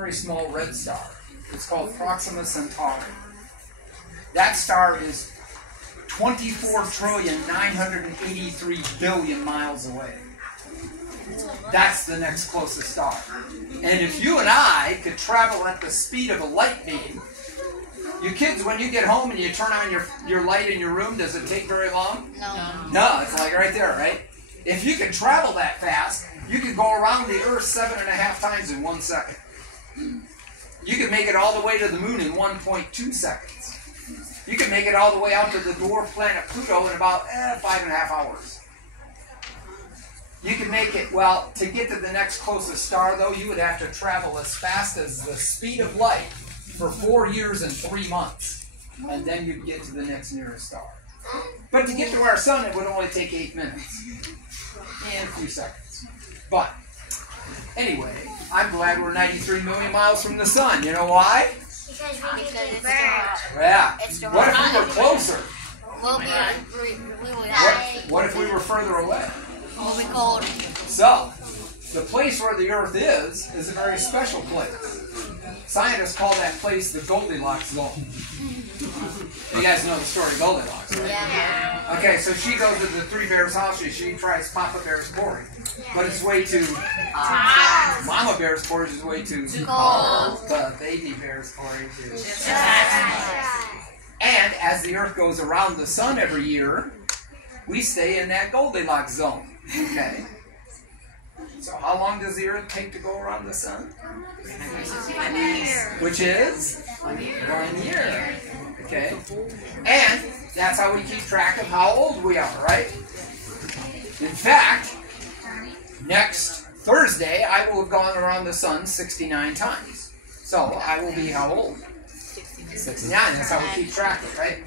very small red star. It's called Proxima Centauri. That star is 24,983,000,000,000 miles away. That's the next closest star. And if you and I could travel at the speed of a light beam, you kids, when you get home and you turn on your light in your room, does it take very long? No. No, it's like right there, right? If you could travel that fast, you could go around the Earth 7.5 times in 1 second. You could make it all the way to the moon in 1.2 seconds. You could make it all the way out to the dwarf planet Pluto in about 5.5 hours. You can make it, well, to get to the next closest star, though, you would have to travel as fast as the speed of light for 4 years and 3 months. And then you'd get to the next nearest star. But to get to our sun, it would only take 8 minutes and a few seconds. But, anyway, I'm glad we're 93 million miles from the sun. You know why? Because it's dark. Yeah. It's dark. What if we were closer? What if we were further away? We'll be cold. So, the place where the Earth is a very special place. Scientists call that place the Goldilocks zone. You guys know the story of Goldilocks, right? Yeah. Okay, so she goes to the three bears' house. She tries Papa Bear's porridge, but it's way too. Mama Bear's porridge is way too cold. But baby bear's porridge is. And as the Earth goes around the sun every year, we stay in that Goldilocks zone. Okay. So how long does the Earth take to go around the sun? 1 year. Which is 1 year. Okay. And that's how we keep track of how old we are, right? In fact, next Thursday I will have gone around the sun 69 times. So I will be how old? 69. That's how we keep track of it, right?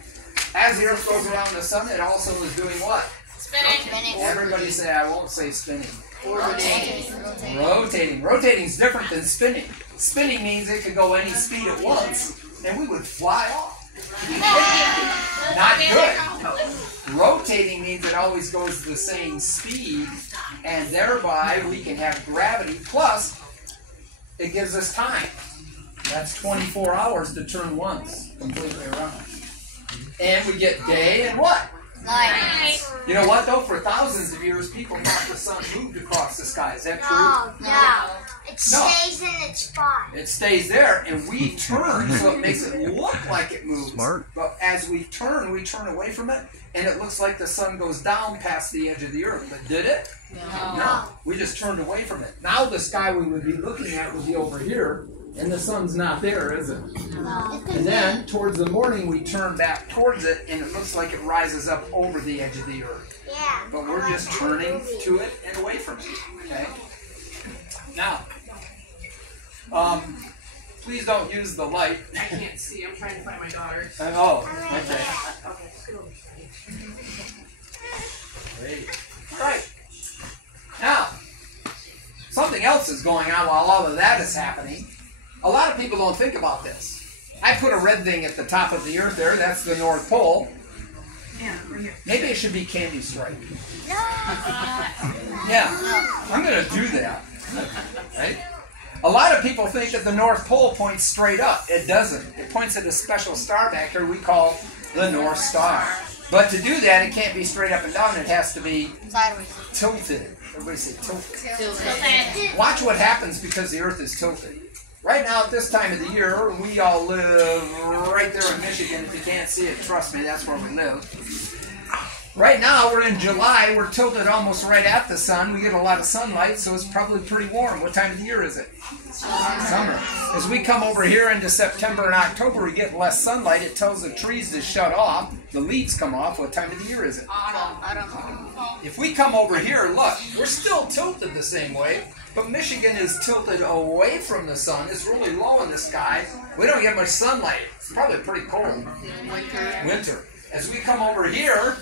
As the Earth goes around the sun, it also is doing what? Spinning. Everybody say, I won't say spinning. Rotating. Rotating. Rotating is different than spinning. Spinning means it could go any speed at once, and we would fly off. Not good. Rotating means it always goes the same speed, and thereby we can have gravity, plus it gives us time. That's 24 hours to turn once completely around. And we get day and what? Night. You know what, though? For thousands of years, people thought the sun moved across the sky. Is that true? No. It stays in its spot. It stays there, and we turn, so it makes it look like it moves. Smart. But as we turn away from it, and it looks like the sun goes down past the edge of the Earth. But did it? No. We just turned away from it. Now the sky we would be looking at would be over here, and the sun's not there, is it? No. And then, towards the morning, we turn back towards it, and it looks like it rises up over the edge of the Earth. Yeah. But we're just turning to it and away from it. Okay? Now, please don't use the light. I can't see. I'm trying to find my daughter. Oh, okay. Great. All right. Now, something else is going on while all of that is happening. A lot of people don't think about this. I put a red thing at the top of the Earth there. That's the North Pole. Yeah, right here. Maybe it should be candy stripe. Yeah, I'm going to do that. Right? A lot of people think that the North Pole points straight up. It doesn't. It points at a special star back here we call the North Star. But to do that, it can't be straight up and down. It has to be Sideways. tilted. Everybody say tilted. Tilted. Watch what happens because the Earth is tilted. Right now, at this time of the year, we all live right there in Michigan. If you can't see it, trust me, that's where we live. Right now, we're in July. We're tilted almost right at the sun. We get a lot of sunlight, so it's probably pretty warm. What time of the year is it? Summer. As we come over here into September and October, we get less sunlight. It tells the trees to shut off. The leaves come off. What time of the year is it? Autumn. If we come over here, look, we're still tilted the same way, but Michigan is tilted away from the sun. It's really low in the sky. We don't get much sunlight. It's probably pretty cold. Winter. As we come over here,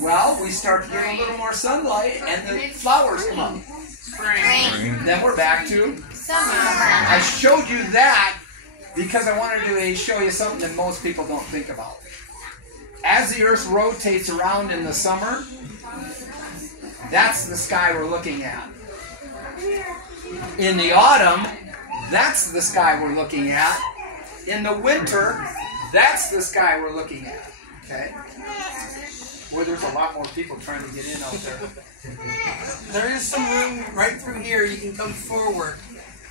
well, we start to get a little more sunlight, and the flowers come up. Spring. Then we're back to Summer. I showed you that because I wanted to show you something that most people don't think about. As the Earth rotates around in the summer, that's the sky we're looking at. In the autumn, that's the sky we're looking at. In the winter, that's the sky we're looking at. Okay? Boy, there's a lot more people trying to get in out there. There is some room right through here. You can come forward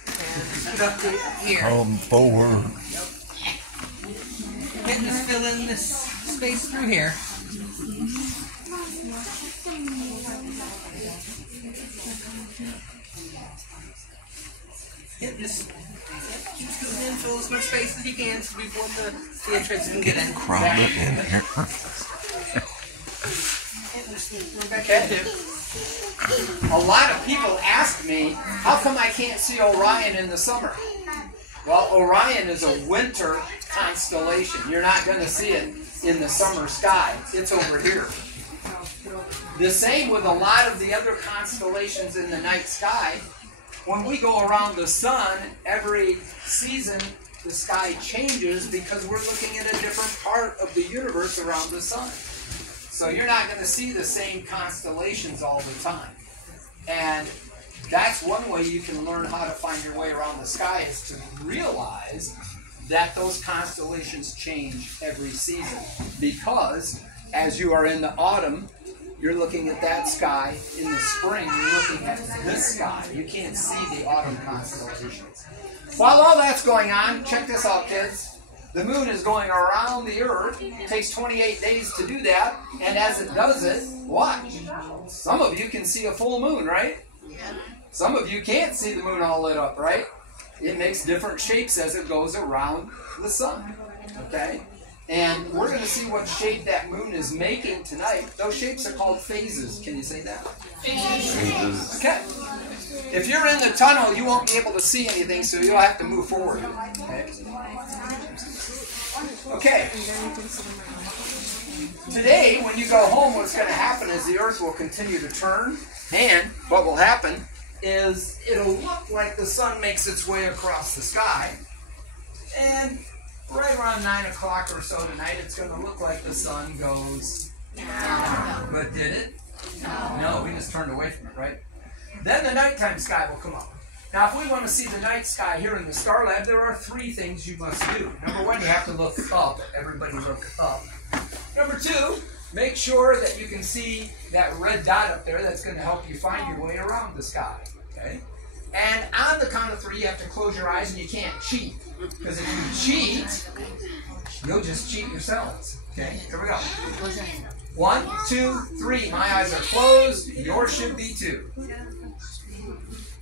and scoot up to here. Come forward. Getting us fill in this space through here. Just keep scooting in, fill as much space as you can so before the entrance can get in. Crowd it in here. Okay. A lot of people ask me, how come I can't see Orion in the summer? Well, Orion is a winter constellation. You're not going to see it in the summer sky. It's over here. The same with a lot of the other constellations in the night sky. When we go around the sun, every season the sky changes because we're looking at a different part of the universe around the sun. So you're not going to see the same constellations all the time. And that's one way you can learn how to find your way around the sky, is to realize that those constellations change every season. Because as you are in the autumn, you're looking at that sky. In the spring, you're looking at this sky. You can't see the autumn constellations. While all that's going on, check this out, kids. The moon is going around the earth. It takes 28 days to do that. And as it does it, watch. Some of you can see a full moon, right? Some of you can't see the moon all lit up, right? It makes different shapes as it goes around the sun. Okay? And we're going to see what shape that moon is making tonight. Those shapes are called phases. Can you say that? Phases. Okay. If you're in the tunnel, you won't be able to see anything, so you'll have to move forward. Okay. Okay. Today, when you go home, what's going to happen is the earth will continue to turn, and what will happen is it'll look like the sun makes its way across the sky, and right around 9 o'clock or so tonight, it's going to look like the sun goes down. But did it? No, we just turned away from it, right? Then the nighttime sky will come up. Now, if we want to see the night sky here in the Star Lab, there are 3 things you must do. Number 1, you have to look up. Everybody look up. Number 2, make sure that you can see that red dot up there. That's going to help you find your way around the sky. Okay? And on the count of 3, you have to close your eyes, and you can't cheat. Because if you cheat, you'll just cheat yourselves. Okay? Here we go. 1, 2, 3. My eyes are closed. Yours should be too.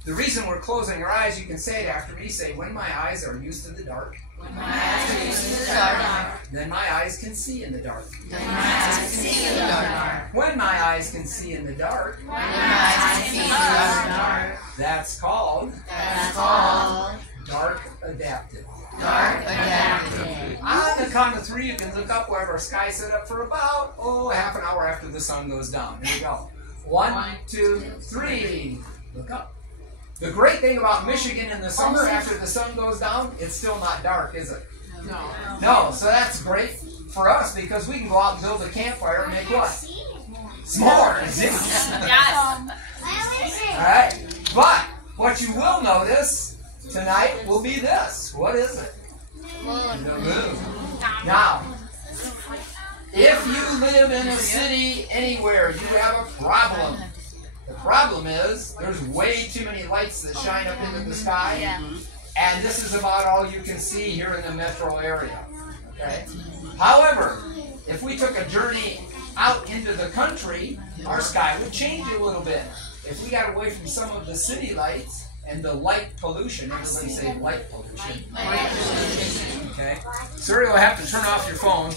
The reason we're closing our eyes, you can say it after me. Say, when my eyes are used to the dark, When my eyes are used to the dark, then my eyes can see in the dark. then my eyes can see in the dark. When my eyes can see in the dark, When my eyes can see in the dark, that's called dark adapted. dark adapted. On the count of 3, you can look up. We'll have our sky set up for about, half an hour after the sun goes down. Here we go. 1, 2, 3. Look up. The great thing about Michigan in the summer, after the sun goes down, it's still not dark, is it? No. No, so that's great for us because we can go out and build a campfire and make what? S'mores. Yes. All right. But what you will notice tonight will be this. What is it? The moon. Now, if you live in a city anywhere, you have a problem. The problem is there's way too many lights that shine up into the sky, and this is about all you can see here in the metro area. Okay? However, if we took a journey out into the country, our sky would change a little bit. If we got away from some of the city lights and the light pollution, everybody say light pollution. Okay? Siri will have to turn off your phone.